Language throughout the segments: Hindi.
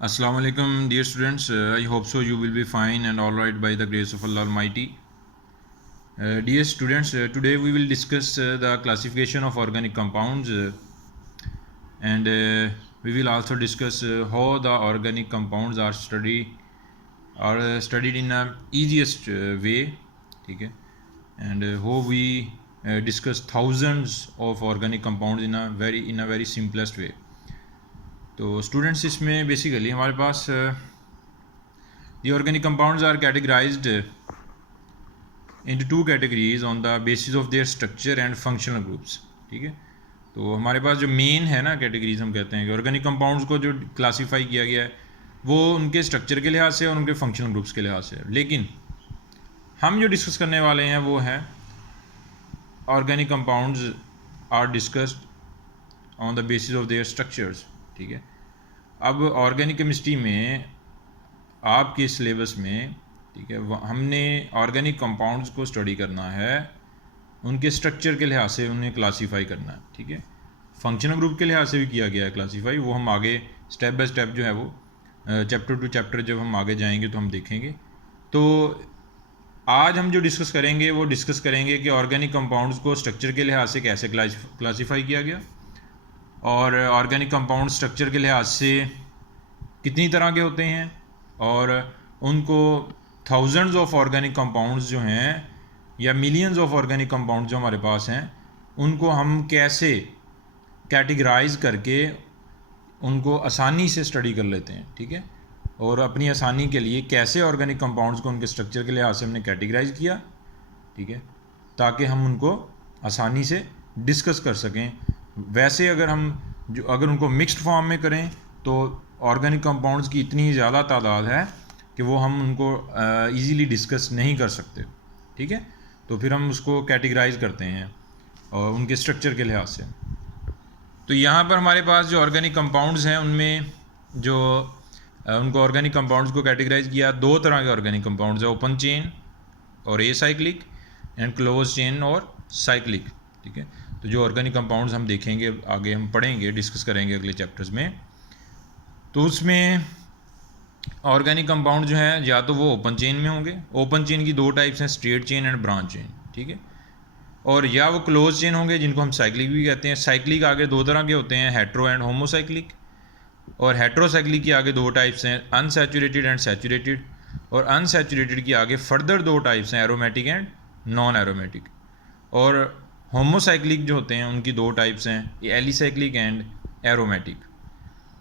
Assalamu alaikum, dear students. I hope so you will be fine and all right by the grace of Allah Almighty. Dear students, today we will discuss the classification of organic compounds and we will also discuss how the organic compounds are studied in a easiest way. Okay? And how we discuss thousands of organic compounds in a very simplest way. तो स्टूडेंट्स इसमें बेसिकली हमारे पास the organic compounds are categorized into two categories on the basis of their structure and functional groups. ठीक है, तो हमारे पास जो मेन है ना कैटेगरीज, हम कहते हैं कि ऑर्गेनिक कंपाउंड्स को जो क्लासीफाई किया गया है वो उनके स्ट्रक्चर के लिहाज से और उनके फंक्शनल ग्रुप्स के लिहाज से। लेकिन हम जो डिस्कस करने वाले हैं वो है organic compounds are discussed on the basis of their structures. ठीक है, अब ऑर्गेनिक केमिस्ट्री में आपके सिलेबस में, ठीक है, हमने ऑर्गेनिक कंपाउंड्स को स्टडी करना है, उनके स्ट्रक्चर के लिहाज से उन्हें क्लासीफाई करना है। ठीक है, फंक्शनल ग्रुप के लिहाज से भी किया गया है क्लासीफाई, वो हम आगे स्टेप बाय स्टेप जो है वो चैप्टर टू चैप्टर जब हम आगे जाएंगे तो हम देखेंगे। तो आज हम जो डिस्कस करेंगे वो डिस्कस करेंगे कि ऑर्गेनिक कंपाउंड्स को स्ट्रक्चर के लिहाज से कैसे क्लासीफाई किया गया और ऑर्गेनिक कंपाउंड स्ट्रक्चर के लिहाज से कितनी तरह के होते हैं और उनको थाउजेंड्स ऑफ ऑर्गेनिक कंपाउंड्स जो हैं या मिलियंस ऑफ ऑर्गेनिक कंपाउंड जो हमारे पास हैं उनको हम कैसे कैटेगराइज करके उनको आसानी से स्टडी कर लेते हैं। ठीक है, और अपनी आसानी के लिए कैसे ऑर्गेनिक कंपाउंड्स को उनके स्ट्रक्चर के लिहाज से हमने कैटेगराइज किया, ठीक है, ताकि हम उनको आसानी से डिस्कस कर सकें। वैसे अगर उनको मिक्स्ड फॉर्म में करें तो ऑर्गेनिक कंपाउंड्स की इतनी ज़्यादा तादाद है कि वो हम उनको इजीली डिस्कस नहीं कर सकते। ठीक है, तो फिर हम उसको कैटेगराइज करते हैं और उनके स्ट्रक्चर के लिहाज से। तो यहाँ पर हमारे पास जो ऑर्गेनिक कंपाउंड्स हैं उनमें जो उनको ऑर्गेनिक कंपाउंड्स को कैटेगराइज किया, दो तरह के ऑर्गेनिक कंपाउंड्स है, ओपन चेन और एसाइक्लिक एंड क्लोज चेन और साइक्लिक। ठीक है, तो जो ऑर्गेनिक कंपाउंड्स हम देखेंगे आगे, हम पढ़ेंगे, डिस्कस करेंगे अगले चैप्टर्स में, तो उसमें ऑर्गेनिक कंपाउंड जो हैं या तो वो ओपन चेन में होंगे, ओपन चेन की दो टाइप्स हैं, straight chain and branch chain. ठीक है, और या वो क्लोज चेन होंगे जिनको हम साइक्लिक भी कहते हैं। साइक्लिक आगे दो तरह के होते हैं, हेट्रो एंड होमोसाइक्लिक, और हेट्रोसाइक्लिक की आगे दो टाइप्स हैं, अनसैचुरेटेड एंड सैचुरेटेड, और अनसैचुरेटेड की आगे फर्दर दो टाइप्स हैं, एरोमेटिक एंड नॉन एरोमेटिक। और होमोसाइक्लिक जो होते हैं उनकी दो टाइप्स हैं, एलिसाइक्लिक एंड एरोमेटिक।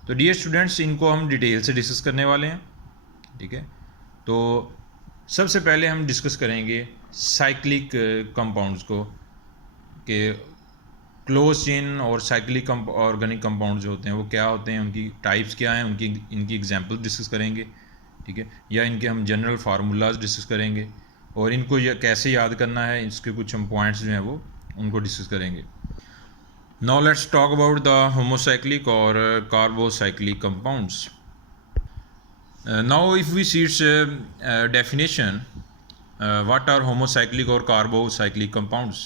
तो डियर स्टूडेंट्स, इनको हम डिटेल से डिस्कस करने वाले हैं। ठीक है, तो सबसे पहले हम डिस्कस करेंगे साइक्लिक कंपाउंड्स को, कि क्लोज चेन और साइक्लिक ऑर्गेनिक कंपाउंड जो होते हैं वो क्या होते हैं, उनकी टाइप्स क्या हैं, इनकी एग्जांपल डिस्कस करेंगे। ठीक है, या इनके हम जनरल फार्मूलाज डिस्कस करेंगे और इनको कैसे याद करना है, इसके कुछ हम पॉइंट्स जो हैं वो उनको डिस्कस करेंगे। Now let's talk about the homocyclic or carbocyclic compounds. Now if we see its definition, what are homocyclic or carbocyclic compounds?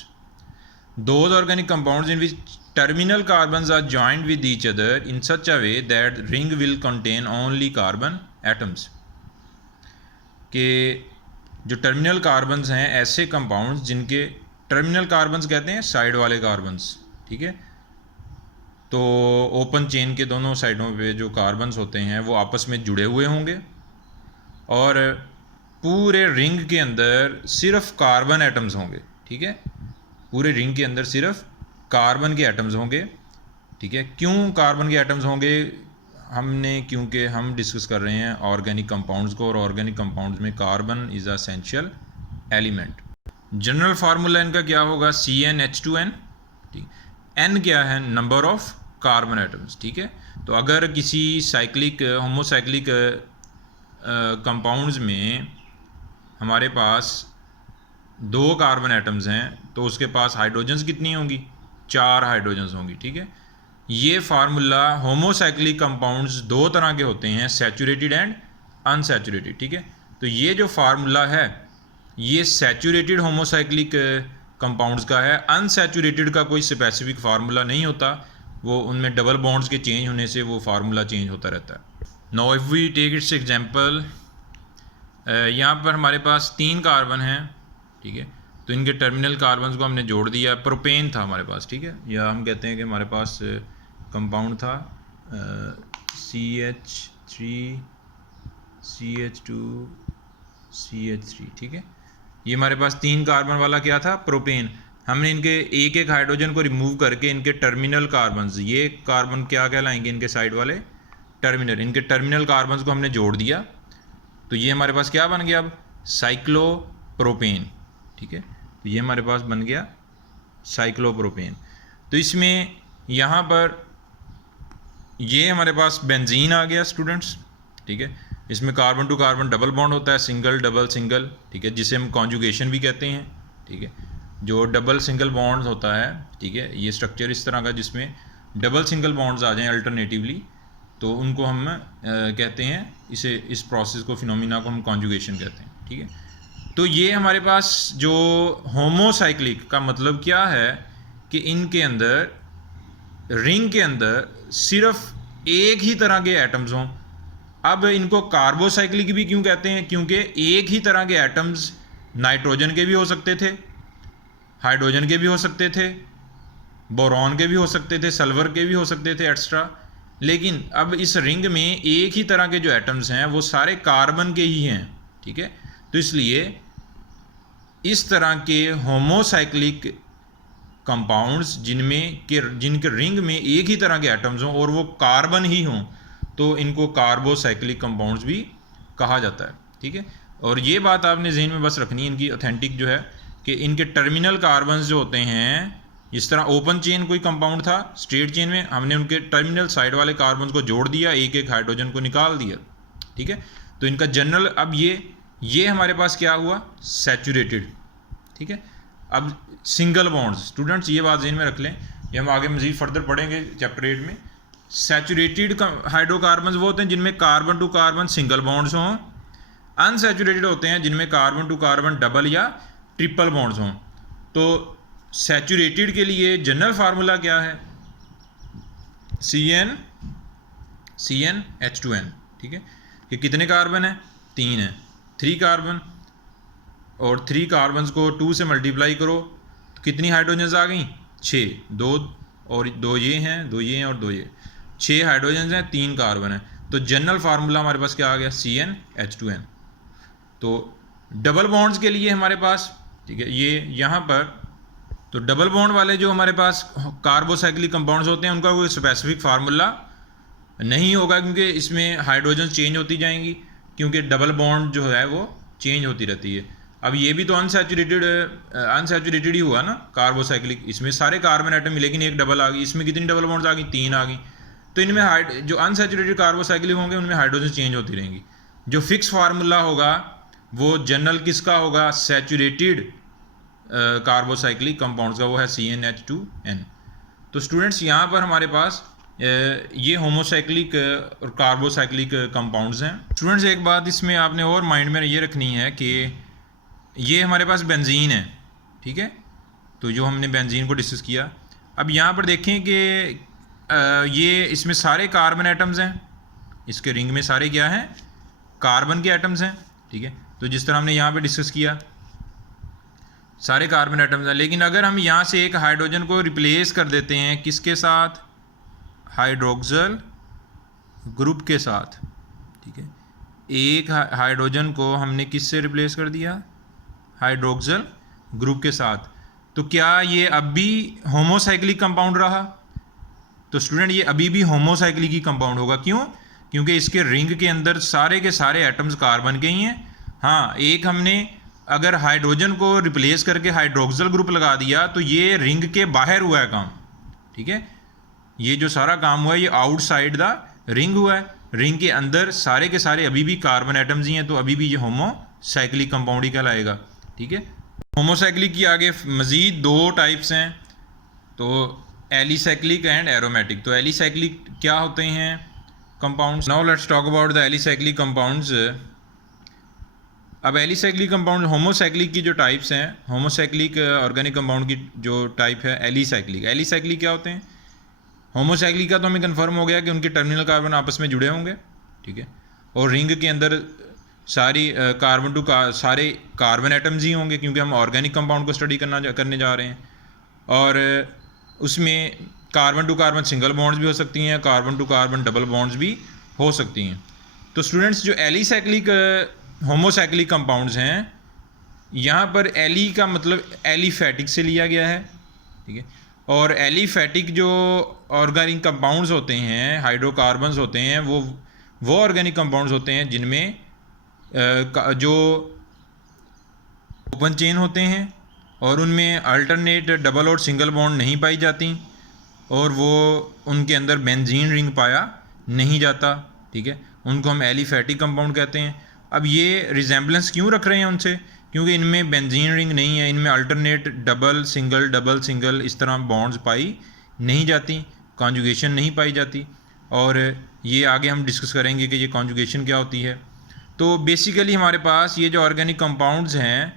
Those organic compounds in which terminal carbons are joined with each other in such a way that ring will contain only carbon atoms. कि जो टर्मिनल कार्बन्स हैं, ऐसे कंपाउंड्स जिनके टर्मिनल कार्बन्स कहते हैं साइड वाले कार्बन्स। ठीक है, तो ओपन चेन के दोनों साइडों पे जो कार्बन्स होते हैं वो आपस में जुड़े हुए होंगे और पूरे रिंग के अंदर सिर्फ कार्बन एटम्स होंगे। ठीक है, पूरे रिंग के अंदर सिर्फ कार्बन के एटम्स होंगे। ठीक है, क्यों कार्बन के एटम्स होंगे क्योंकि हम डिस्कस कर रहे हैं ऑर्गेनिक कंपाउंड्स को, और ऑर्गेनिक कंपाउंड्स में carbon is a essential element. General formula इनका क्या होगा, CnH2n। ठीक, N क्या है, नंबर ऑफ कार्बन एटम्स। ठीक है, तो अगर किसी साइक्लिक होमोसाइक्लिक कंपाउंड्स में हमारे पास दो कार्बन एटम्स हैं तो उसके पास हाइड्रोजन्स कितनी होंगी, 4 हाइड्रोजन्स होंगी। ठीक है, ये फार्मूला होमोसाइक्लिक कंपाउंड्स दो तरह के होते हैं, सैचुरेटेड एंड अनसैचुरेटेड। ठीक है, तो ये जो फार्मूला है ये सैचुरेटेड होमोसाइक्लिक कंपाउंड्स का है, अनसैचुरेटेड का कोई स्पेसिफिक फार्मूला नहीं होता, वो उनमें डबल बॉन्ड्स के चेंज होने से वो फार्मूला चेंज होता रहता है। Now if we take its example, यहाँ पर हमारे पास 3 कार्बन हैं, ठीक है। तो इनके टर्मिनल कार्बन्स को हमने जोड़ दिया। प्रोपेन था हमारे पास, ठीक है, या हम कहते हैं कि हमारे पास कंपाउंड था CH3 CH2 CH3, ठीक है। ये हमारे पास 3 कार्बन वाला क्या था, प्रोपेन। हमने इनके एक एक हाइड्रोजन को रिमूव करके इनके टर्मिनल कार्बन्स, ये कार्बन क्या कहलाएंगे, इनके साइड वाले टर्मिनल, इनके टर्मिनल कार्बन्स को हमने जोड़ दिया। तो ये हमारे पास क्या बन गया, अब साइक्लोप्रोपेन, ठीक है। तो ये हमारे पास बन गया साइक्लोप्रोपेन। तो इसमें यहाँ पर ये हमारे पास बेंजीन आ गया स्टूडेंट्स, ठीक है। इसमें carbon to carbon double bond होता है, सिंगल डबल सिंगल, ठीक है, जिसे हम कॉन्जुगेशन भी कहते हैं, ठीक है। जो डबल सिंगल बॉन्ड्स होता है, ठीक है, ये स्ट्रक्चर इस तरह का जिसमें डबल सिंगल बॉन्ड्स आ जाएं अल्टरनेटिवली, तो उनको हम कहते हैं, इसे इस प्रोसेस को, फिनोमिना को हम कॉन्जुगेशन कहते हैं, ठीक है। तो ये हमारे पास जो होमोसाइक्लिक का मतलब क्या है कि इनके अंदर, रिंग के अंदर सिर्फ एक ही तरह के एटम्स हों। अब इनको कार्बोसाइक्लिक भी क्यों कहते हैं, क्योंकि एक ही तरह के एटम्स नाइट्रोजन के भी हो सकते थे, हाइड्रोजन के भी हो सकते थे, बोरॉन के भी हो सकते थे, सल्फर के भी हो सकते थे, एक्स्ट्रा। लेकिन अब इस रिंग में एक ही तरह के जो एटम्स हैं वो सारे कार्बन के ही हैं, ठीक है। तो इसलिए इस तरह के होमोसाइक्लिक कंपाउंड्स जिनके रिंग में एक ही तरह के एटम्स हों और वो कार्बन ही हों, तो इनको कार्बोसाइक्लिक कंपाउंड्स भी कहा जाता है, ठीक है। और ये बात आपने जहन में बस रखनी है, इनकी ऑथेंटिक जो है कि इनके टर्मिनल कार्बन्स जो होते हैं, इस तरह ओपन चेन कोई कंपाउंड था, स्ट्रेट चेन में हमने उनके टर्मिनल साइड वाले कार्बन्स को जोड़ दिया, एक एक हाइड्रोजन को निकाल दिया, ठीक है। तो इनका जनरल, अब ये हमारे पास क्या हुआ, सैचुरेटेड, ठीक है। अब सिंगल बॉन्ड्स, स्टूडेंट्स ये बात ज़हन में रख लें, ये हम आगे मज़ीद फर्दर पढ़ेंगे चैप्टर 8 में। सैचुरेटेड हाइड्रोकार्बन्स वो होते हैं जिनमें carbon to carbon single bonds हों। अनसैचुरेटेड होते हैं जिनमें कार्बन टू कार्बन डबल या ट्रिपल बॉन्ड्स हों। तो सैचुरेटेड के लिए जनरल फार्मूला क्या है, CnH2n, ठीक है। कि कितने कार्बन है, 3 है, 3 कार्बन, और 3 कार्बन्स को 2 से मल्टीप्लाई करो तो कितनी हाइड्रोजन्स आ गई, 6, 2 और 2 ये हैं, 2 ये हैं और 2 ये, 6 हाइड्रोजन्स हैं, 3 कार्बन है। तो जनरल फार्मूला हमारे पास क्या आ गया, CnH2n। तो डबल बॉन्ड्स के लिए हमारे पास, ठीक है, ये यहाँ पर, तो डबल बॉन्ड वाले जो हमारे पास कार्बोसाइक्लिक कंपाउंड्स होते हैं उनका कोई स्पेसिफिक फार्मूला नहीं होगा, क्योंकि इसमें हाइड्रोजन चेंज होती जाएंगी, क्योंकि डबल बॉन्ड जो है वो चेंज होती रहती है। अब ये भी तो अनसैचुरेटेड ही हुआ ना कार्बोसाइक्लिक, इसमें सारे कार्बन एटम, लेकिन एक डबल आ गई, इसमें कितनी डबल बॉन्ड्स आ गई, 3 आ गई। तो इनमें जो अनसैचुरेटेड कार्बोसाइक्लिक होंगे उनमें हाइड्रोजन चेंज होती रहेंगी। जो फिक्स फार्मूला होगा वो जनरल किसका होगा, सैचुरेटेड कार्बोसाइक्लिक कंपाउंड्स का, वो है CnH2n। तो स्टूडेंट्स यहाँ पर हमारे पास ये होमोसाइक्लिक और कार्बोसाइक्लिक कंपाउंड्स हैं। स्टूडेंट्स एक बात इसमें आपने और माइंड में ये रखनी है कि ये हमारे पास बेंजीन है, ठीक है। तो जो हमने बेंजीन को डिस्कस किया, अब यहाँ पर देखें कि ये इसमें सारे कार्बन एटम्स हैं, इसके रिंग में सारे क्या हैं, कार्बन के एटम्स हैं, ठीक है। तो जिस तरह हमने यहाँ पे डिस्कस किया सारे कार्बन एटम्स हैं, लेकिन अगर हम यहाँ से एक हाइड्रोजन को रिप्लेस कर देते हैं किसके साथ, हाइड्रोक्सिल ग्रुप के साथ, ठीक है। एक हाइड्रोजन को हमने किससे रिप्लेस कर दिया, हाइड्रोक्सिल ग्रुप के साथ, तो क्या ये अब भी होमोसाइक्लिक कंपाउंड रहा, तो स्टूडेंट ये अभी भी होमोसाइक्लिक ही कंपाउंड होगा। क्यों, क्योंकि इसके रिंग के अंदर सारे के सारे एटम्स कार्बन के ही हैं। हाँ, एक हमने अगर हाइड्रोजन को रिप्लेस करके हाइड्रोक्सिल ग्रुप लगा दिया तो ये रिंग के बाहर हुआ है काम, ठीक है। ये जो सारा काम हुआ है ये आउटसाइड द रिंग हुआ है, रिंग के अंदर सारे के सारे अभी भी कार्बन एटम्स ही हैं, तो अभी भी ये होमोसाइक्लिक कंपाउंड ही कहलाएगा, ठीक है। होमोसाइक्लिक की आगे मज़ीद 2 टाइप्स हैं, तो एलिसाइक्लिक एंड एरोमेटिक। तो एलिसाइक्लिक क्या होते हैं compounds, now let's talk about the alicyclic compounds. अब एलिसाइक्लिक कंपाउंड, होमोसाइक्लिक की जो टाइप्स हैं, होमोसाइक्लिक ऑर्गेनिक कंपाउंड की जो टाइप है एलिसाइक्लिक। एलिसाइक्लिक क्या होते हैं, होमोसाइक्लिक का तो हमें कंफर्म हो गया कि उनके टर्मिनल कार्बन आपस में जुड़े होंगे, ठीक है। और रिंग के अंदर सारी सारे कार्बन एटम्स ही होंगे, क्योंकि हम ऑर्गेनिक कंपाउंड को स्टडी करने जा रहे हैं। और उसमें carbon to carbon single bonds भी हो सकती हैं, carbon to carbon double bonds भी हो सकती हैं। तो स्टूडेंट्स, जो एलिसाइक्लिक होमोसाइक्लिक कंपाउंड्स हैं, यहाँ पर एली का मतलब एलिफैटिक से लिया गया है, ठीक है। और एलिफैटिक जो ऑर्गेनिक कंपाउंड्स होते हैं, हाइड्रोकार्बन्स होते हैं, वो ऑर्गेनिक कंपाउंड्स होते हैं जिनमें जो ओपन चेन होते हैं और उनमें अल्टरनेट डबल और सिंगल बॉन्ड नहीं पाई जाती, और वो उनके अंदर बेंजीन रिंग पाया नहीं जाता, ठीक है। उनको हम एलिफैटिक कंपाउंड कहते हैं। अब ये रिजेंबलेंस क्यों रख रहे हैं उनसे? क्योंकि इनमें बेंजीन रिंग नहीं है, इनमें अल्टरनेट डबल सिंगल इस तरह बॉन्ड्स पाई नहीं जाती, कॉन्जुगेशन नहीं पाई जाती। और ये आगे हम डिस्कस करेंगे कि ये कॉन्जुगेशन क्या होती है। तो बेसिकली हमारे पास ये जो ऑर्गेनिक कंपाउंड्स हैं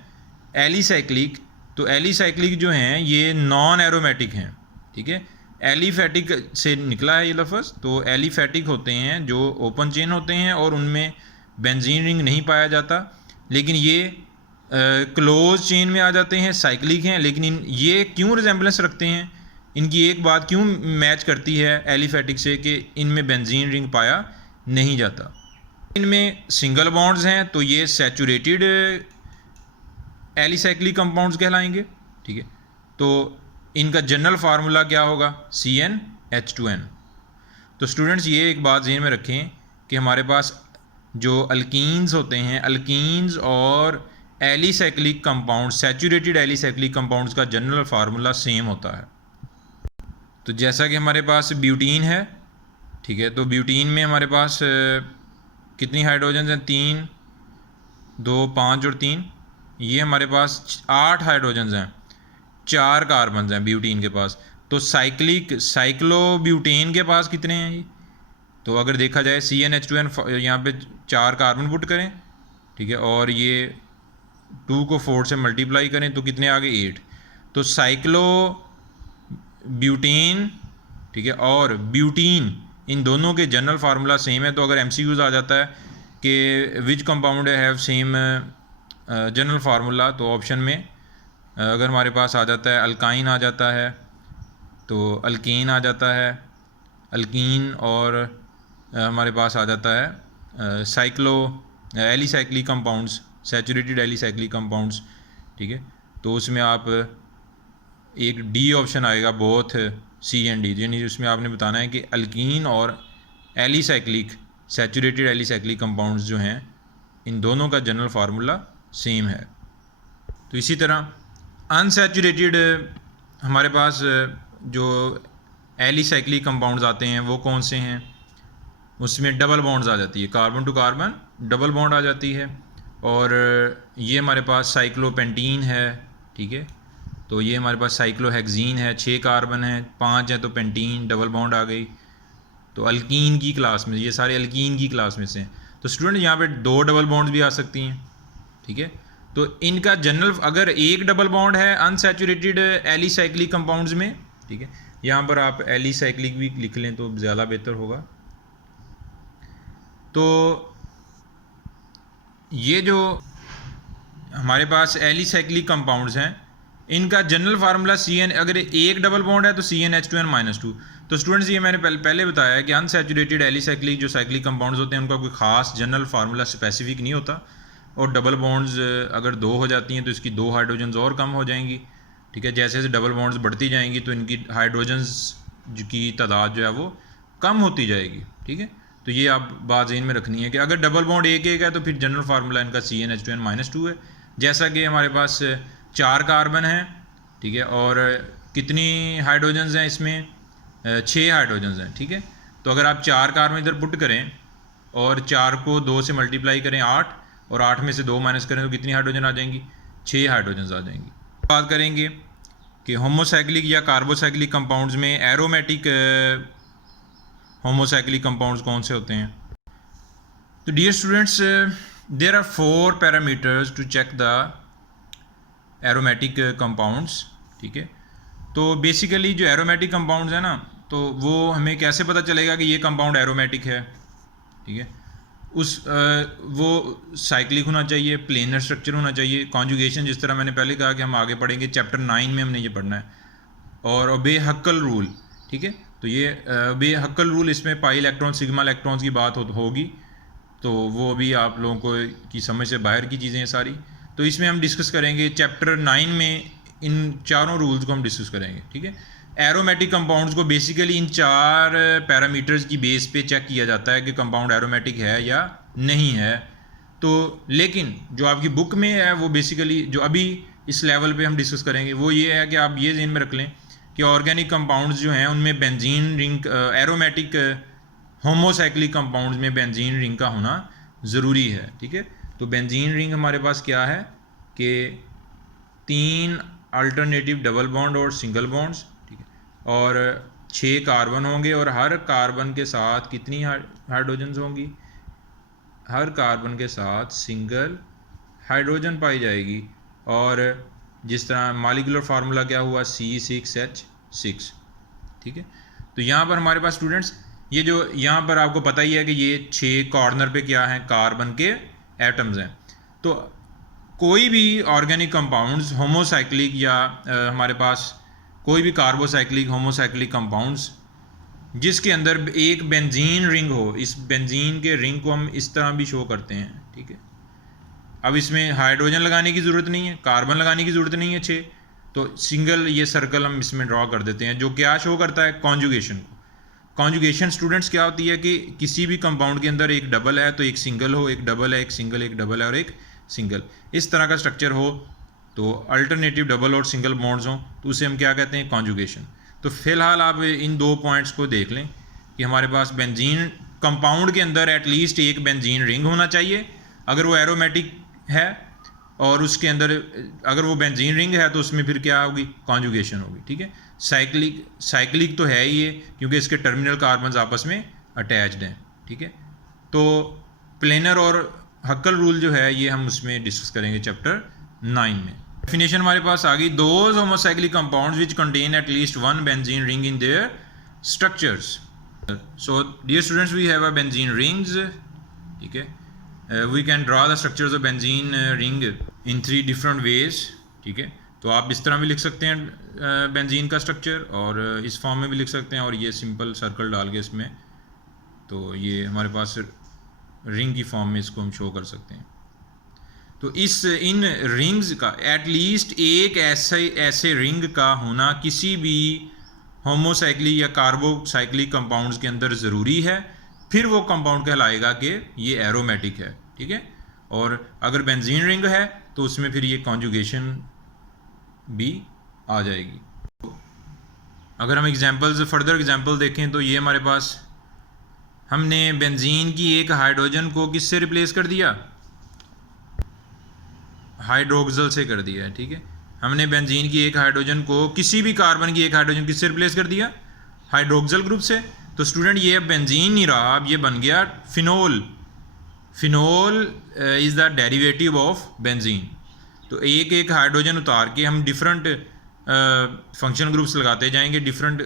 एलिसाइक्लिक, तो एलिसाइक्लिक जो हैं ये नॉन एरोमेटिक हैं, ठीक है। एलिफैटिक से निकला है ये लफ्ज़। तो एलिफैटिक होते हैं जो ओपन चेन होते हैं और उनमें बेंजीन रिंग नहीं पाया जाता, लेकिन ये क्लोज चेन में आ जाते हैं, साइक्लिक हैं। लेकिन ये क्यों रिजेंबलेंस रखते हैं, इनकी एक बात क्यों मैच करती है एलिफैटिक से कि इनमें बेंजीन रिंग पाया नहीं जाता। इनमें सिंगल बॉन्ड्स हैं, तो ये सैचुरेटेड एलिसाइक्लिक कंपाउंड्स कहलाएंगे, ठीक है। तो इनका जनरल फार्मूला क्या होगा? CnH2n। तो स्टूडेंट्स, ये एक बात ज़हन में रखें कि हमारे पास जो अल्कीन्स होते हैं, अल्कीन्स और alicyclic compound, saturated alicyclic compounds का जनरल फार्मूला सेम होता है। तो जैसा कि हमारे पास ब्यूटीन है, ठीक है, तो ब्यूटीन में हमारे पास कितनी हाइड्रोजन हैं? 3, 2, 5 और 3। ये हमारे पास 8 हाइड्रोजन हैं, 4 कार्बन हैं ब्यूटीन के पास। तो साइक्लोब्यूटेन के पास कितने हैं ये? तो अगर देखा जाए CnH2n, यहाँ पे 4 कार्बन पुट करें, ठीक है, और ये 2 को 4 से मल्टीप्लाई करें तो कितने आ गए? 8। तो साइक्लोब्यूटेन, ठीक है, और ब्यूटीन, इन दोनों के जनरल फार्मूला सेम है। तो अगर MCQs आ जाता है कि which compound have same general formula, तो ऑप्शन में अगर हमारे पास आ जाता है अल्काइन आ जाता है, तो अल्कीन आ जाता है, अल्कीन, और हमारे पास आ जाता है alicyclic compounds, saturated alicyclic compounds, ठीक है। तो उसमें आप एक डी ऑप्शन आएगा, बोथ C एंड D, यानी उसमें आपने बताना है कि अल्कीन और एलिसाइक्लिक, सैचुरेटेड एलिसाइक्लिक कंपाउंड्स जो हैं, इन दोनों का जनरल फार्मूला सेम है। तो इसी तरह अनसैचुरेटेड हमारे पास जो एलिसाइक्लिक कंपाउंड्स आते हैं वो कौन से हैं? उसमें डबल बॉन्ड्स आ जाती है, carbon to carbon double bond आ जाती है। और ये हमारे पास साइक्लोपेंटीन है, ठीक है। तो ये हमारे पास साइक्लोहेक्जीन है, 6 कार्बन है, 5 है, तो पेंटीन डबल बॉन्ड आ गई। तो अल्कीन की क्लास में, ये सारे अल्कीन की क्लास में से हैं। तो स्टूडेंट, यहाँ पे 2 डबल बॉन्ड भी आ सकती हैं, ठीक है। तो इनका जनरल, अगर एक डबल बॉन्ड है अनसैचुरेटेड एलिसाइक्लिक कंपाउंड्स में, ठीक है, यहाँ पर आप एलिसाइक्लिक भी लिख लें तो ज़्यादा बेहतर होगा। तो ये जो हमारे पास एलिसाइक्लिक कंपाउंड्स हैं, इनका जनरल फार्मूला CN, अगर एक डबल बॉन्ड है तो CnH2n-2। तो स्टूडेंट्स, ये मैंने पहले बताया कि अनसैचुरेटेड एलिसाइक्लिक जो साइक्लिक कंपाउंड्स होते हैं उनका कोई ख़ास जनरल फार्मूला स्पेसिफिक नहीं होता। और डबल बॉन्ड्स अगर 2 हो जाती हैं तो इसकी 2 हाइड्रोजन्स और कम हो जाएंगी, ठीक है। जैसे जैसे डबल बॉन्ड्स बढ़ती जाएंगी तो इनकी हाइड्रोजन्स की तादाद जो है वो कम होती जाएगी, ठीक है। तो ये आप बात ज़हन में रखनी है कि अगर डबल बॉन्ड एक है तो फिर जनरल फार्मूला इनका CnH2n-2 है। जैसा कि हमारे पास 4 कार्बन हैं, ठीक है, और कितनी हाइड्रोजन्स हैं इसमें? 6 हाइड्रोजन्स हैं, ठीक है। तो अगर आप 4 कार्बन इधर पुट करें और 4 को 2 से मल्टीप्लाई करें 8, और 8 में से 2 माइनस करें तो कितनी हाइड्रोजन आ जाएंगी? 6 हाइड्रोजन्स आ जाएंगी। बात करेंगे कि होमोसाइक्लिक या कार्बोसाइक्लिक कंपाउंड्स में एरोमेटिक होमोसाइक्लिक कंपाउंड्स कौन से होते हैं? तो dear students, there are 4 parameters to check the aromatic compounds, ठीक है। तो बेसिकली जो एरोमेटिक कंपाउंड्स हैं ना, तो वो हमें कैसे पता चलेगा कि ये कंपाउंड एरोमेटिक है, ठीक है। वो साइक्लिक होना चाहिए, प्लेनर स्ट्रक्चर होना चाहिए। कॉन्जुगेशन जिस तरह मैंने पहले कहा कि हम आगे पढ़ेंगे, चैप्टर 9 में हमने ये पढ़ना है। और ओबे हक्कल रूल, ठीक है, तो ये ओबे हक्कल रूल, इसमें पाई इलेक्ट्रॉन सिग्मा इलेक्ट्रॉन्स की बात होगी, तो वो भी आप लोगों को की समझ से बाहर की चीज़ें हैं सारी। तो इसमें हम डिस्कस करेंगे चैप्टर 9 में इन चारों रूल्स को हम डिस्कस करेंगे, ठीक है। एरोमेटिक कंपाउंड्स को बेसिकली इन 4 पैरामीटर्स की बेस पे चेक किया जाता है कि कंपाउंड एरोमेटिक है या नहीं है। तो लेकिन जो आपकी बुक में है वो बेसिकली जो अभी इस लेवल पे हम डिस्कस करेंगे वो ये है कि आप ये ज़हन में रख लें कि ऑर्गेनिक कंपाउंड्स जो हैं उनमें benzene ring, aromatic homocyclic compounds में बेंजीन रिंग का होना ज़रूरी है, ठीक है। तो बेंजीन रिंग हमारे पास क्या है कि 3 अल्टरनेटिव डबल बॉन्ड और सिंगल बॉन्ड्स, ठीक है, और 6 कार्बन होंगे और हर कार्बन के साथ कितनी हाइड्रोजन्स होंगी? हर कार्बन के साथ सिंगल हाइड्रोजन पाई जाएगी। और जिस तरह मॉलिक्यूलर फार्मूला क्या हुआ, C6H6, ठीक है। तो यहाँ पर हमारे पास स्टूडेंट्स ये जो यहाँ पर आपको पता ही है कि ये 6 कॉर्नर पे क्या हैं, कार्बन के एटम्स हैं। तो कोई भी ऑर्गेनिक कंपाउंड्स होमोसाइक्लिक या हमारे पास कोई भी कार्बोसाइक्लिक होमोसाइक्लिक कंपाउंड्स जिसके अंदर एक बेंजीन रिंग हो, इस बेंजीन के रिंग को हम इस तरह भी शो करते हैं, ठीक है। अब इसमें हाइड्रोजन लगाने की ज़रूरत नहीं है, कार्बन लगाने की ज़रूरत नहीं है 6, तो सिंगल ये सर्कल हम इसमें ड्रॉ कर देते हैं जो क्या शो करता है, कॉन्जुगेशन को। कॉन्जुगेशन स्टूडेंट्स क्या होती है कि किसी भी कंपाउंड के अंदर एक डबल है तो एक सिंगल हो, एक डबल है, एक सिंगल, एक डबल है और एक सिंगल, इस तरह का स्ट्रक्चर हो, तो अल्टरनेटिव डबल और सिंगल बॉन्ड्स हों तो उसे हम क्या कहते हैं, कॉन्जुगेशन। तो फिलहाल आप इन 2 पॉइंट्स को देख लें कि हमारे पास बेंजीन कंपाउंड के अंदर एटलीस्ट एक बेंजीन रिंग होना चाहिए अगर वो एरोमेटिक है, और उसके अंदर अगर वो बेंजीन रिंग है तो उसमें फिर क्या होगी, कॉन्जुगेशन होगी, ठीक है। साइक्लिक तो है ही ये क्योंकि इसके टर्मिनल कार्बन्स आपस में अटैच्ड हैं, ठीक है। तो प्लेनर और हक्कल रूल जो है ये हम उसमें डिस्कस करेंगे चैप्टर 9 में। डेफिनेशन हमारे पास आ गई, those homocyclic compounds which contain at least 1 benzene ring in their structures. So dear students, we have a benzene rings, ठीक है। We can draw the structures of benzene ring in 3 different ways, ठीक है। तो आप इस तरह भी लिख सकते हैं बेंजीन का स्ट्रक्चर, और इस फॉर्म में भी लिख सकते हैं, और ये सिंपल सर्कल डाल के इसमें, तो ये हमारे पास रिंग की फॉर्म में इसको हम शो कर सकते हैं। तो इन रिंग्स का एटलीस्ट एक ऐसे रिंग का होना किसी भी होमोसाइक्लिक या कार्बोसाइक्लिक कंपाउंड्स के अंदर ज़रूरी है, फिर वो कंपाउंड कहलाएगा कि ये एरोमेटिक है, ठीक है। और अगर बेंजीन रिंग है तो उसमें फिर ये कॉन्जुगेशन भी आ जाएगी। अगर हम फर्दर एग्जांपल देखें तो ये हमारे पास हमने बेंजीन की एक हाइड्रोजन को किससे रिप्लेस कर दिया, हाइड्रोक्सल से कर दिया है, ठीक है। हमने बेंजीन की एक हाइड्रोजन को, किसी भी कार्बन की एक हाइड्रोजन किससे रिप्लेस कर दिया, हाइड्रोक्सल ग्रुप से। तो स्टूडेंट ये अब बेंजीन नहीं रहा, अब ये बन गया phenol. Phenol is the derivative of benzene. तो एक एक हाइड्रोजन उतार के हम डिफरेंट फंक्शन ग्रुप्स लगाते जाएंगे, डिफरेंट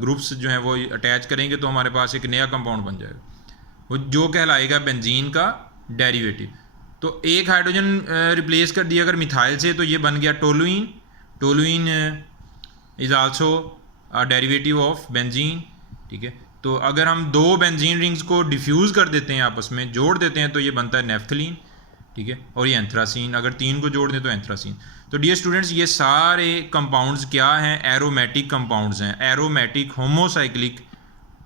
ग्रुप्स जो हैं वो अटैच करेंगे तो हमारे पास एक नया कंपाउंड बन जाएगा, वो जो कहलाएगा बेंजीन का डेरिवेटिव। तो एक हाइड्रोजन रिप्लेस कर दिया अगर मिथाइल से तो ये बन गया toluene. Toluene is also a derivative of benzene, ठीक है। तो अगर हम 2 बेंजीन रिंग्स को डिफ्यूज़ कर देते हैं, आपस में जोड़ देते हैं, तो ये बनता है नेफ्थलीन, ठीक है। और ये एंथ्रासीन, अगर 3 को जोड़ दें तो एंथ्रासीन। तो डियर स्टूडेंट्स, ये सारे कंपाउंड्स क्या हैं, एरोमेटिक कंपाउंड्स हैं, एरोमेटिक होमोसाइक्लिक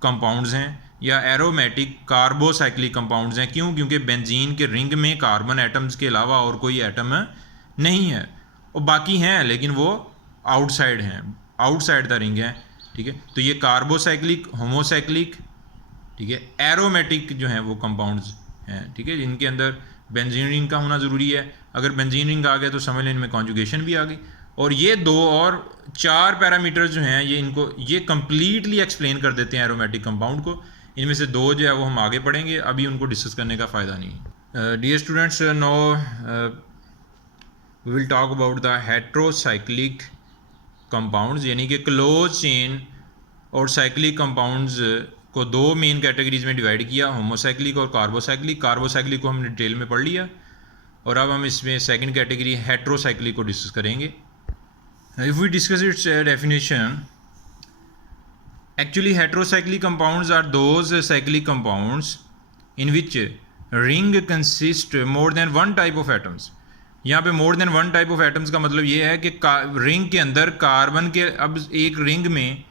कंपाउंड्स हैं या एरोमेटिक कार्बोसाइक्लिक कंपाउंड्स हैं। क्यों? क्योंकि बेंजीन के रिंग में कार्बन एटम्स के अलावा और कोई एटम नहीं है, और बाकी हैं लेकिन वो आउटसाइड हैं, आउटसाइड द रिंग है, ठीक है। तो ये कार्बोसाइक्लिक, होमोसाइक्लिक, ठीक है, एरोमेटिक जो हैं वो कंपाउंड्स हैं, ठीक है। इनके अंदर बेंजीन रिंग का होना ज़रूरी है। अगर बेंजीन रिंग आ गया तो समझ लें इनमें कॉन्जुगेशन भी आ गई। और ये 2 और 4 पैरामीटर्स जो हैं ये कंप्लीटली एक्सप्लेन कर देते हैं एरोमेटिक कंपाउंड को। इनमें से 2 जो है वो हम आगे पढ़ेंगे, अभी उनको डिस्कस करने का फ़ायदा नहीं। Dear students, no we will talk about the heterocyclic compounds, यानी कि क्लोज चेन और साइक्लिक कंपाउंड्स को दो मेन कैटेगरीज में डिवाइड किया, होमोसाइक्लिक और कार्बोसाइक्लिक। कार्बोसाइक्लिक को हमने डिटेल में पढ़ लिया और अब हम इसमें सेकंड कैटेगरी हेट्रोसाइक्लिक को डिस्कस करेंगे। If we discuss its definition, actually heterocyclic compounds are those cyclic compounds in which ring consist more than one type of atoms। यहाँ पे more than one type of atoms का मतलब ये है कि रिंग के अंदर कार्बन के, अब एक रिंग में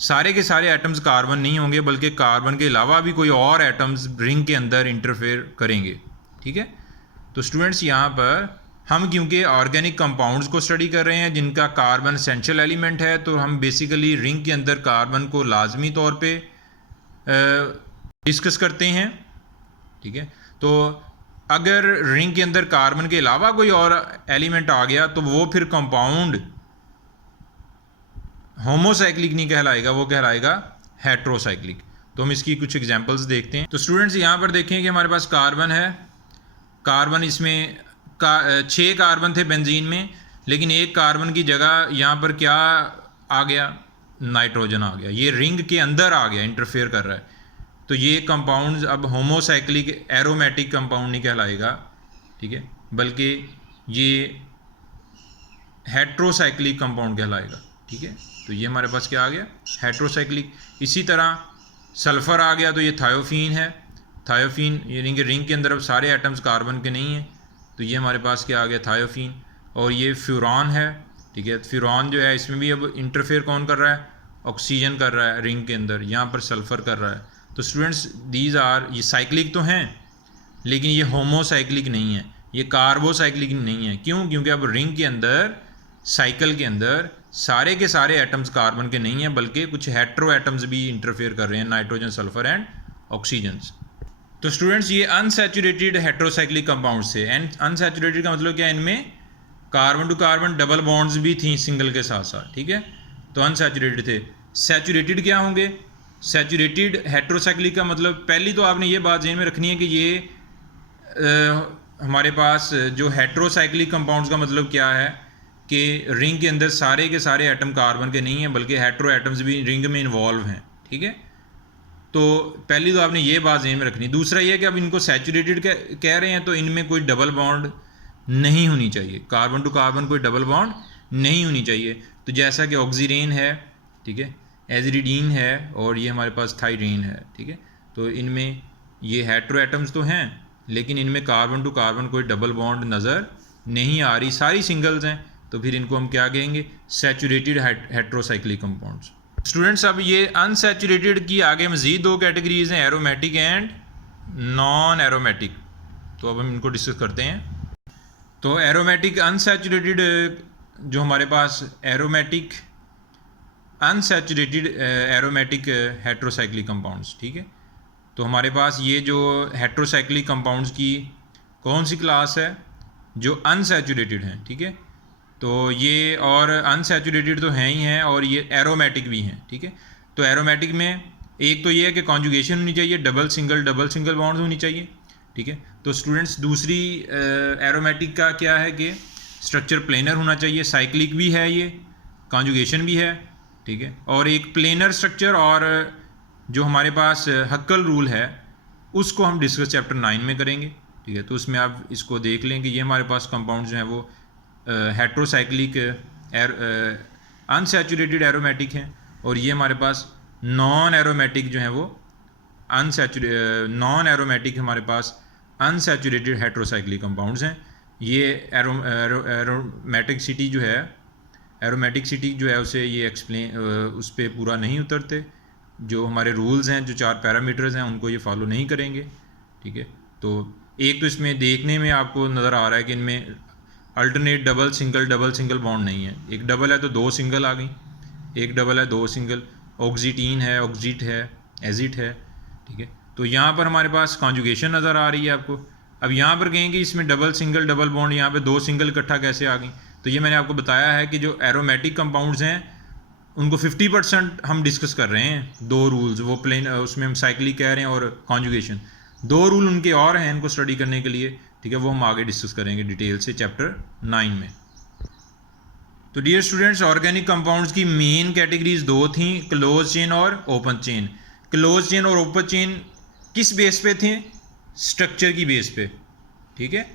सारे के सारे एटम्स कार्बन नहीं होंगे बल्कि कार्बन के अलावा भी कोई और एटम्स रिंग के अंदर इंटरफेयर करेंगे। ठीक है, तो स्टूडेंट्स यहाँ पर हम क्योंकि ऑर्गेनिक कंपाउंड्स को स्टडी कर रहे हैं जिनका कार्बन एसेंशियल एलिमेंट है, तो हम बेसिकली रिंग के अंदर कार्बन को लाजमी तौर पे डिस्कस करते हैं। ठीक है, तो अगर रिंग के अंदर कार्बन के अलावा कोई और एलिमेंट आ गया तो वो फिर कंपाउंड होमोसाइक्लिक नहीं कहलाएगा, वो कहलाएगा हेट्रोसाइक्लिक। तो हम इसकी कुछ एग्जांपल्स देखते हैं। तो स्टूडेंट्स यहाँ पर देखें कि हमारे पास कार्बन है, कार्बन इसमें 6 कार्बन थे बेंजीन में, लेकिन एक कार्बन की जगह यहाँ पर क्या आ गया, नाइट्रोजन आ गया। ये रिंग के अंदर आ गया, इंटरफेयर कर रहा है। तो ये कंपाउंड अब होमोसाइक्लिक एरोमेटिक कंपाउंड नहीं कहलाएगा, ठीक है, बल्कि ये हेट्रोसाइक्लिक कंपाउंड कहलाएगा। ठीक है, तो ये हमारे पास क्या आ गया, हेट्रोसाइक्लिक। इसी तरह सल्फ़र आ गया, तो ये थायोफीन है। थायोफीन, ये रिंग के अंदर अब सारे एटम्स कार्बन के नहीं हैं, तो ये हमारे पास क्या आ गया, थायोफीन। और ये फ्यूरॉन है। ठीक है, फ्यूरॉन जो है इसमें भी अब इंटरफेयर कौन कर रहा है, ऑक्सीजन कर रहा है रिंग के अंदर, यहाँ पर सल्फ़र कर रहा है। तो स्टूडेंट्स दीज आर, ये साइक्लिक तो हैं लेकिन ये होमोसाइक्लिक नहीं है, ये कार्बोसाइक्लिक नहीं है। क्यों? क्योंकि अब रिंग के अंदर, साइकिल के अंदर सारे के सारे एटम्स कार्बन के नहीं हैं बल्कि कुछ हेट्रो एटम्स भी इंटरफेयर कर रहे हैं, नाइट्रोजन, सल्फ़र एंड ऑक्सीजन। तो स्टूडेंट्स ये अनसैचुरेटेड हेट्रोसाइक्लिक कंपाउंड्स थे। एंड अनसैचुरेटेड का मतलब क्या है, इनमें carbon to carbon double bonds भी थी सिंगल के साथ साथ। ठीक है, तो अनसैचुरेटेड थे। सैचुरेटेड क्या होंगे, सैचुरेटेड हेट्रोसाइक्लिक का मतलब, पहली तो आपने ये बात ज़हन में रखनी है कि ये हमारे पास जो हेट्रोसाइक्लिक कंपाउंड्स का मतलब क्या है कि रिंग के अंदर सारे के सारे एटम कार्बन के नहीं हैं बल्कि हेट्रो एटम्स भी रिंग में इन्वॉल्व हैं। ठीक है, तो पहली तो आपने ये बात ज़हन में रखनी। दूसरा ये है कि अब इनको सैचुरेटेड कह रहे हैं तो इनमें कोई डबल बॉन्ड नहीं होनी चाहिए, कार्बन टू कार्बन कोई डबल बॉन्ड नहीं होनी चाहिए। तो जैसा कि ऑक्सीरेन है, ठीक है, एजिडिन है और ये हमारे पास थायरीन है। ठीक है, तो इनमें ये हेट्रो एटम्स तो हैं लेकिन इनमें कार्बन टू कार्बन कोई डबल बॉन्ड नज़र नहीं आ रही, सारी सिंगल्स हैं। तो फिर इनको हम क्या कहेंगे, सैचुरेटेड हेट्रोसाइक्लिक कंपाउंड्स। स्टूडेंट्स अब ये अनसैचुरेटेड की आगे मज़ीद दो कैटेगरीज हैं, एरोमेटिक एंड नॉन एरोमेटिक। तो अब हम इनको डिस्कस करते हैं। तो एरोमेटिक अनसैचुरेटेड, जो हमारे पास aromatic unsaturated aromatic heterocyclic compounds. ठीक है, तो हमारे पास ये जो हेट्रोसाइक्लिक कंपाउंड्स की कौन सी क्लास है, जो अनसैचुरेटेड हैं। ठीक है, तो ये और अनसैचुरेटेड तो हैं ही हैं और ये एरोमेटिक भी हैं। ठीक है, तो एरोमेटिक में एक तो ये है कि कॉन्जुगेशन होनी चाहिए, डबल सिंगल बॉन्ड्स होनी चाहिए। ठीक है, तो स्टूडेंट्स दूसरी एरोमेटिक का क्या है कि स्ट्रक्चर प्लेनर होना चाहिए, साइक्लिक भी है, ये कॉन्जुगेशन भी है। ठीक है, और एक प्लेनर स्ट्रक्चर, और जो हमारे पास हक्कल रूल है उसको हम डिस्कस चैप्टर 9 में करेंगे। ठीक है, तो उसमें आप इसको देख लें कि ये हमारे पास कंपाउंड जो हैं वो हेट्रोसाइक्लिक अनसैचुरेटेड एरोमेटिक हैं और ये हमारे पास नॉन एरोमेटिक जो हैं वो नॉन एरोमेटिक हमारे पास अनसैचुरेटेड हेट्रोसाइक्लिक कंपाउंड्स हैं। ये एरोमेटिकसिटी जो है उसे ये एक्सप्लेन उस पर पूरा नहीं उतरते। जो हमारे रूल्स हैं, जो 4 पैरामीटर्स हैं, उनको ये फॉलो नहीं करेंगे। ठीक है, तो एक तो इसमें देखने में आपको नज़र आ रहा है कि इनमें अल्टरनेट डबल सिंगल बॉन्ड नहीं है। एक डबल है तो 2 सिंगल आ गई, एक डबल है 2 सिंगल। ऑक्सीटीन है, ऑक्सीट है, एजिट है। ठीक है, तो यहाँ पर हमारे पास कॉन्जुगेशन नज़र आ रही है आपको। अब यहाँ पर कहेंगे इसमें डबल बॉन्ड, यहाँ पे 2 सिंगल इकट्ठा कैसे आ गई। तो ये मैंने आपको बताया है कि जो एरोमेटिक कंपाउंड्स हैं उनको 50% हम डिस्कस कर रहे हैं। 2 रूल्स, वो प्लेन उसमें हम साइक्लिक कह रहे हैं और कॉन्जुगेशन, 2 रूल उनके और हैं इनको स्टडी करने के लिए। ठीक है, वो हम आगे डिस्कस करेंगे डिटेल से चैप्टर 9 में। तो डियर स्टूडेंट्स, ऑर्गेनिक कंपाउंड्स की मेन कैटेगरीज 2 थी, क्लोज चेन और ओपन चेन। क्लोज चेन और ओपन चेन किस बेस पे थे? स्ट्रक्चर की बेस पे, ठीक है।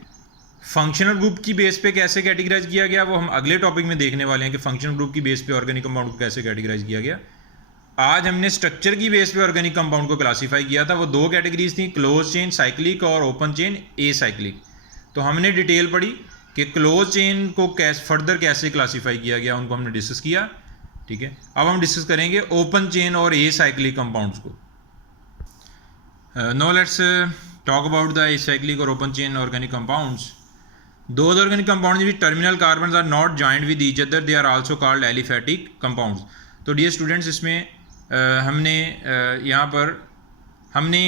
फंक्शनल ग्रुप की बेस पे कैसे कैटेगराइज किया गया वो हम अगले टॉपिक में देखने वाले हैं कि फंक्शनल ग्रुप की बेस पे ऑर्गेनिक कंपाउंड को कैसे कैटेगराइज किया गया। आज हमने स्ट्रक्चर की बेस पे ऑर्गेनिक कंपाउंड को क्लासीफाई किया था। वो दो कैटेगरीज थी, क्लोज चेन साइक्लिक और ओपन चेन एसाइक्लिक। तो हमने डिटेल पढ़ी कि क्लोज चेन को फर्दर कैसे क्लासीफाई किया गया, उनको हमने डिस्कस किया, ठीक है। अब हम डिस्कस करेंगे ओपन चेन और एसाइक्लिक कंपाउंड्स को। No let's talk about the acyclic और open chain organic compounds. Those organic compounds with terminal carbons are not joined with each other, they are also called aliphatic compounds. तो डियर स्टूडेंट्स, इसमें हमने यहाँ पर हमने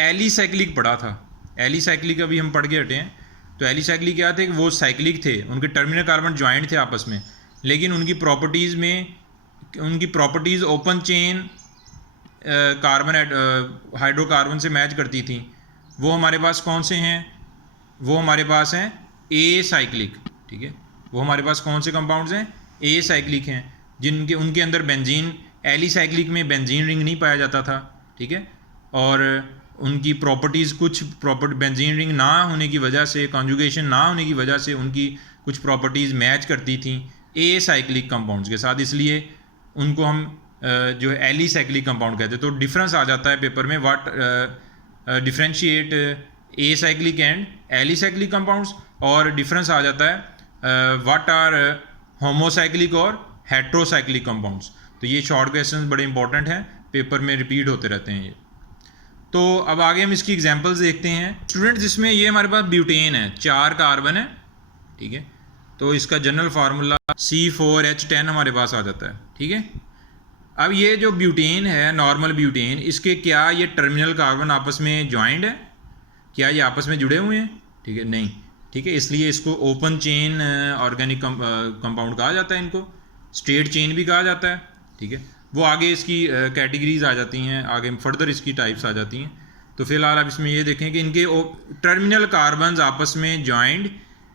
एलिसाइक्लिक पढ़ा था। एलिसाइक्लिक अभी हम पढ़ के हटे हैं। तो एलिसाइक्लिक क्या थे कि वो साइक्लिक थे, उनके टर्मिनल कार्बन ज्वाइंट थे आपस में, लेकिन उनकी properties open chain carbon hydrocarbon से मैच करती थी। वो हमारे पास कौन से हैं? वो हमारे पास हैं एसाइक्लिक, ठीक है। वो हमारे पास कौन से कंपाउंड्स हैं? एसाइक्लिक हैं, जिनके उनके अंदर बेंजीन, एलिसाइक्लिक में बेंजीन रिंग नहीं पाया जाता था, ठीक है। और उनकी प्रॉपर्टीज़ कुछ बेंजीन रिंग ना होने की वजह से, कॉन्जुगेशन ना होने की वजह से उनकी कुछ प्रॉपर्टीज़ मैच करती थी एसाइक्लिक कंपाउंड्स के साथ, इसलिए उनको हम जो है एलिसाइक्लिक कंपाउंड कहते हैं। तो डिफरेंस आ जाता है पेपर में, what differentiate acyclic and alicyclic compounds, और डिफरेंस आ जाता है व्हाट आर होमोसाइक्लिक और हेट्रोसाइक्लिक कंपाउंड्स। तो ये शॉर्ट क्वेश्चंस बड़े इंपॉर्टेंट हैं, पेपर में रिपीट होते रहते हैं ये। तो अब आगे हम इसकी एग्जांपल्स देखते हैं स्टूडेंट्स। जिसमें ये हमारे पास ब्यूटेन है, 4 कार्बन है, ठीक है। तो इसका जनरल फार्मूला C4H10 हमारे पास आ जाता है, ठीक है। अब ये जो ब्यूटेन है, नॉर्मल ब्यूटेन, इसके क्या ये टर्मिनल कार्बन आपस में ज्वाइंट है? क्या ये आपस में जुड़े हुए हैं? ठीक है, नहीं, ठीक है। इसलिए इसको ओपन चेन ऑर्गेनिक कंपाउंड कहा जाता है, इनको स्ट्रेट चेन भी कहा जाता है, ठीक है। वो आगे इसकी कैटेगरीज आ जाती हैं, आगे फर्दर इसकी टाइप्स आ जाती हैं। तो फिलहाल आप इसमें ये देखें कि इनके टर्मिनल कार्बन्स आपस में ज्वाइंट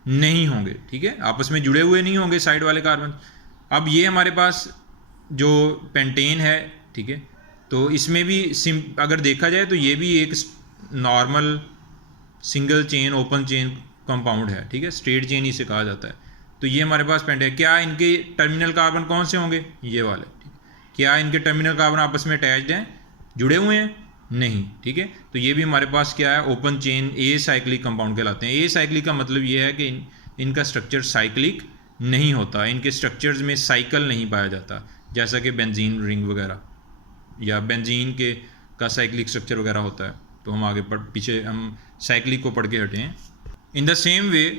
नहीं होंगे, ठीक है, आपस में जुड़े हुए नहीं होंगे साइड वाले कार्बन। अब ये हमारे पास जो पेंटेन है, ठीक है, तो इसमें भी अगर देखा जाए तो ये भी एक normal single chain open chain compound है, ठीक है, स्ट्रेट चेन इसे कहा जाता है। तो ये हमारे पास पेंटेन, क्या इनके टर्मिनल कार्बन कौन से होंगे? ये वाले, ठीक है। क्या इनके टर्मिनल कार्बन आपस में अटैच्ड हैं, जुड़े हुए हैं? नहीं, ठीक है। तो ये भी हमारे पास क्या है? ओपन चेन एसाइक्लिक कंपाउंड कहलाते हैं। एसाइक्लिक का मतलब ये है कि इनका स्ट्रक्चर साइक्लिक नहीं होता, इनके स्ट्रक्चर्स में साइकिल नहीं पाया जाता, जैसा कि बेंजीन रिंग वगैरह या बेंजीन का साइक्लिक स्ट्रक्चर वगैरह होता है। तो हम आगे पीछे हम साइक्लिक को पढ़ के हटे हैं। इन द सेम वे,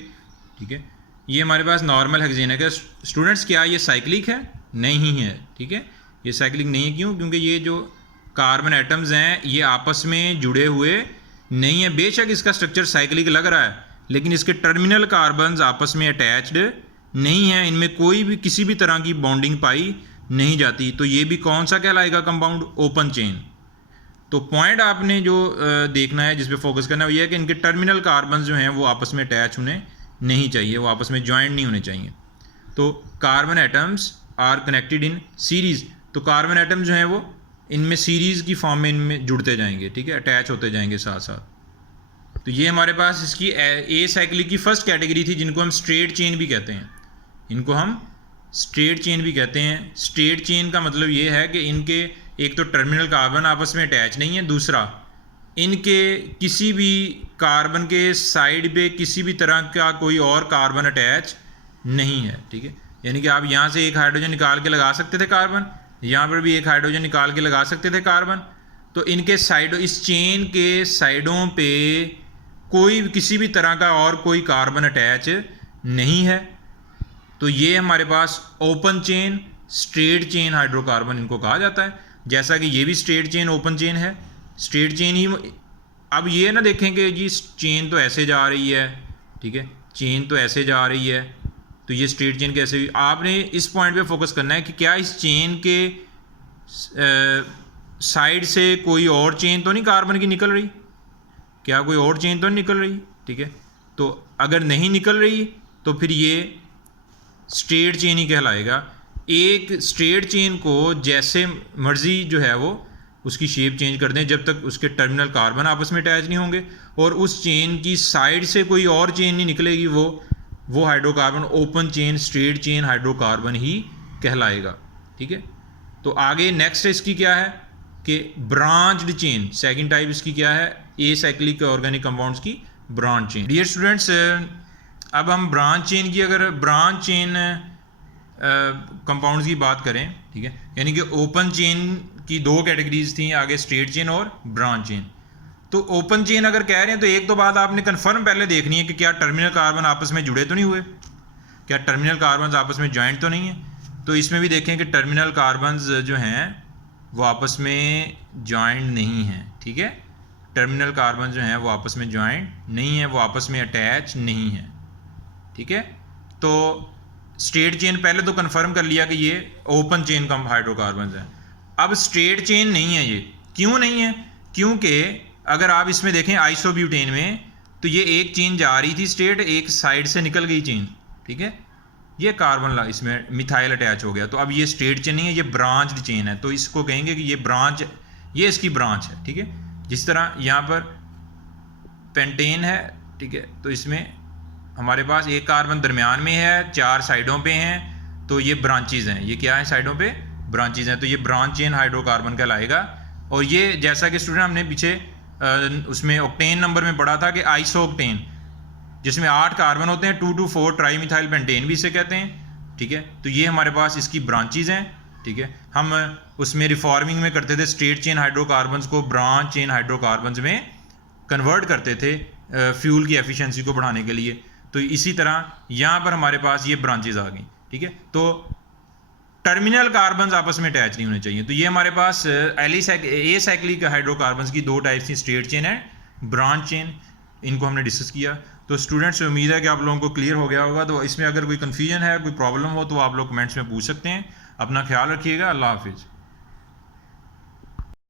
ठीक है, ये हमारे पास नॉर्मल हेक्सेन है। क्या स्टूडेंट्स, क्या ये साइक्लिक है? नहीं है, ठीक है, ये साइक्लिक नहीं है। क्यों? क्योंकि ये जो कार्बन एटम्स हैं ये आपस में जुड़े हुए नहीं है। बेशक इसका स्ट्रक्चर साइक्लिक लग रहा है, लेकिन इसके टर्मिनल कार्बन्स आपस में अटैच्ड नहीं है, इनमें कोई भी किसी भी तरह की बॉन्डिंग पाई नहीं जाती। तो ये भी कौन सा कहलाएगा कंपाउंड? Open chain. तो पॉइंट आपने जो देखना है, जिस पे फोकस करना है, वो ये है कि इनके टर्मिनल कार्बन जो हैं वो आपस में अटैच होने नहीं चाहिए, वो आपस में ज्वाइंट नहीं होने चाहिए। तो carbon atoms are connected in series. तो कार्बन एटम जो हैं वो इनमें सीरीज़ की फॉर्म में इनमें जुड़ते जाएंगे, ठीक है, अटैच होते जाएंगे साथ साथ। तो ये हमारे पास इसकी ए साइक्लिक की फर्स्ट कैटेगरी थी, जिनको हम स्ट्रेट चेन भी कहते हैं। इनको हम स्ट्रेट चेन भी कहते हैं। स्ट्रेट चेन का मतलब ये है कि इनके एक तो टर्मिनल कार्बन आपस में अटैच नहीं है, दूसरा इनके किसी भी कार्बन के साइड पे किसी भी तरह का कोई और कार्बन अटैच नहीं है, ठीक है। यानी कि आप यहाँ से एक हाइड्रोजन निकाल के लगा सकते थे कार्बन, यहाँ पर भी एक हाइड्रोजन निकाल के लगा सकते थे कार्बन। तो इनके साइडों, इस चेन के साइडों पे कोई किसी भी तरह का और कोई कार्बन अटैच नहीं है। तो ये हमारे पास open chain, straight chain hydrocarbon इनको कहा जाता है। जैसा कि ये भी स्ट्रेट चेन ओपन चेन है, स्ट्रेट चेन ही। अब ये ना देखें कि जी चेन तो ऐसे जा रही है, ठीक है, चेन तो ऐसे जा रही है, तो ये स्ट्रेट चेन कैसे हुई? आपने इस पॉइंट पे फोकस करना है कि क्या इस चेन के साइड से कोई और चेन तो नहीं कार्बन की निकल रही? क्या कोई और चेन तो नहीं निकल रही? ठीक है, तो अगर नहीं निकल रही तो फिर ये स्ट्रेट चेन ही कहलाएगा। एक स्ट्रेट चेन को जैसे मर्जी जो है वो उसकी शेप चेंज कर दें जब तक उसके टर्मिनल कार्बन आपस में अटैच नहीं होंगे और उस चेन की साइड से कोई और चेन नहीं निकलेगी, वो hydrocarbon open chain straight chain hydrocarbon ही कहलाएगा। ठीक है, तो आगे नेक्स्ट इसकी क्या है कि ब्रांच्ड चेन, सेकंड टाइप इसकी क्या है, एसाइक्लिक ऑर्गेनिक कंपाउंड्स की ब्रांच चेन। डियर स्टूडेंट्स, अब हम ब्रांच चेन की, अगर ब्रांच चेन कंपाउंड्स की बात करें, ठीक है, यानी कि ओपन चेन की दो कैटेगरीज थी आगे, स्ट्रेट चेन और ब्रांच चेन। तो ओपन चेन अगर कह रहे हैं तो एक तो बात आपने कंफर्म पहले देखनी है कि क्या टर्मिनल कार्बन आपस में जुड़े तो नहीं हुए, क्या टर्मिनल कार्बन आपस में जॉइंट तो नहीं है। तो इसमें भी देखें कि टर्मिनल कार्बन जो हैं वो आपस में जॉइंट नहीं हैं। ठीक है, टर्मिनल कार्बन जो हैं वो आपस में जॉइंट नहीं है, वो आपस में अटैच नहीं है। ठीक है, तो स्ट्रेट चेन पहले तो कंफर्म कर लिया कि ये ओपन चेन का हाइड्रोकार्बन है। अब स्ट्रेट चेन नहीं है ये, क्यों नहीं है, क्योंकि अगर आप इसमें देखें आइसोब्यूटेन में तो ये एक चेन जा रही थी स्ट्रेट, एक साइड से निकल गई चेन। ठीक है, ये कार्बन इसमें मिथाइल अटैच हो गया, तो अब ये स्ट्रेट चेन नहीं है, ये ब्रांच्ड चेन है। तो इसको कहेंगे कि ये ब्रांच, ये इसकी ब्रांच है। ठीक है, जिस तरह यहाँ पर पेंटेन है, ठीक है, तो इसमें हमारे पास एक कार्बन दरमियान में है, 4 साइडों पे हैं, तो ये ब्रांचेज हैं। ये क्या है, साइडों पे ब्रांचेज हैं, तो ये ब्रांच चेन हाइड्रोकार्बन कहलाएगा। और ये जैसा कि स्टूडेंट हमने पीछे उसमें ऑक्टेन नंबर में पढ़ा था कि आइसोऑक्टेन, जिसमें 8 कार्बन होते हैं, 2,2,4 ट्राई मिथाइल पेंटेन भी इसे कहते हैं। ठीक है, तो ये हमारे पास इसकी ब्रांचेज हैं। ठीक है, हम उसमें रिफॉर्मिंग में करते थे, स्ट्रेट चेन हाइड्रोकार्बन्स को ब्रांच चेन हाइड्रोकार्बन्स में कन्वर्ट करते थे फ्यूल की एफिशिएंसी को बढ़ाने के लिए। तो इसी तरह यहाँ पर हमारे पास ये ब्रांचेज आ गई। ठीक है, तो टर्मिनल कार्बन्स आपस में अटैच नहीं होने चाहिए। तो ये हमारे पास एसाइक्लिक हाइड्रोकार्बन्स की 2 टाइप्स थी, straight chain and branch chain. इनको हमने डिस्कस किया। तो स्टूडेंट्स, उम्मीद है कि आप लोगों को क्लियर हो गया होगा। तो इसमें अगर कोई कन्फ्यूजन है, कोई प्रॉब्लम हो तो आप लोग कमेंट्स में पूछ सकते हैं। अपना ख्याल रखिएगा। अल्लाह हाफिज़।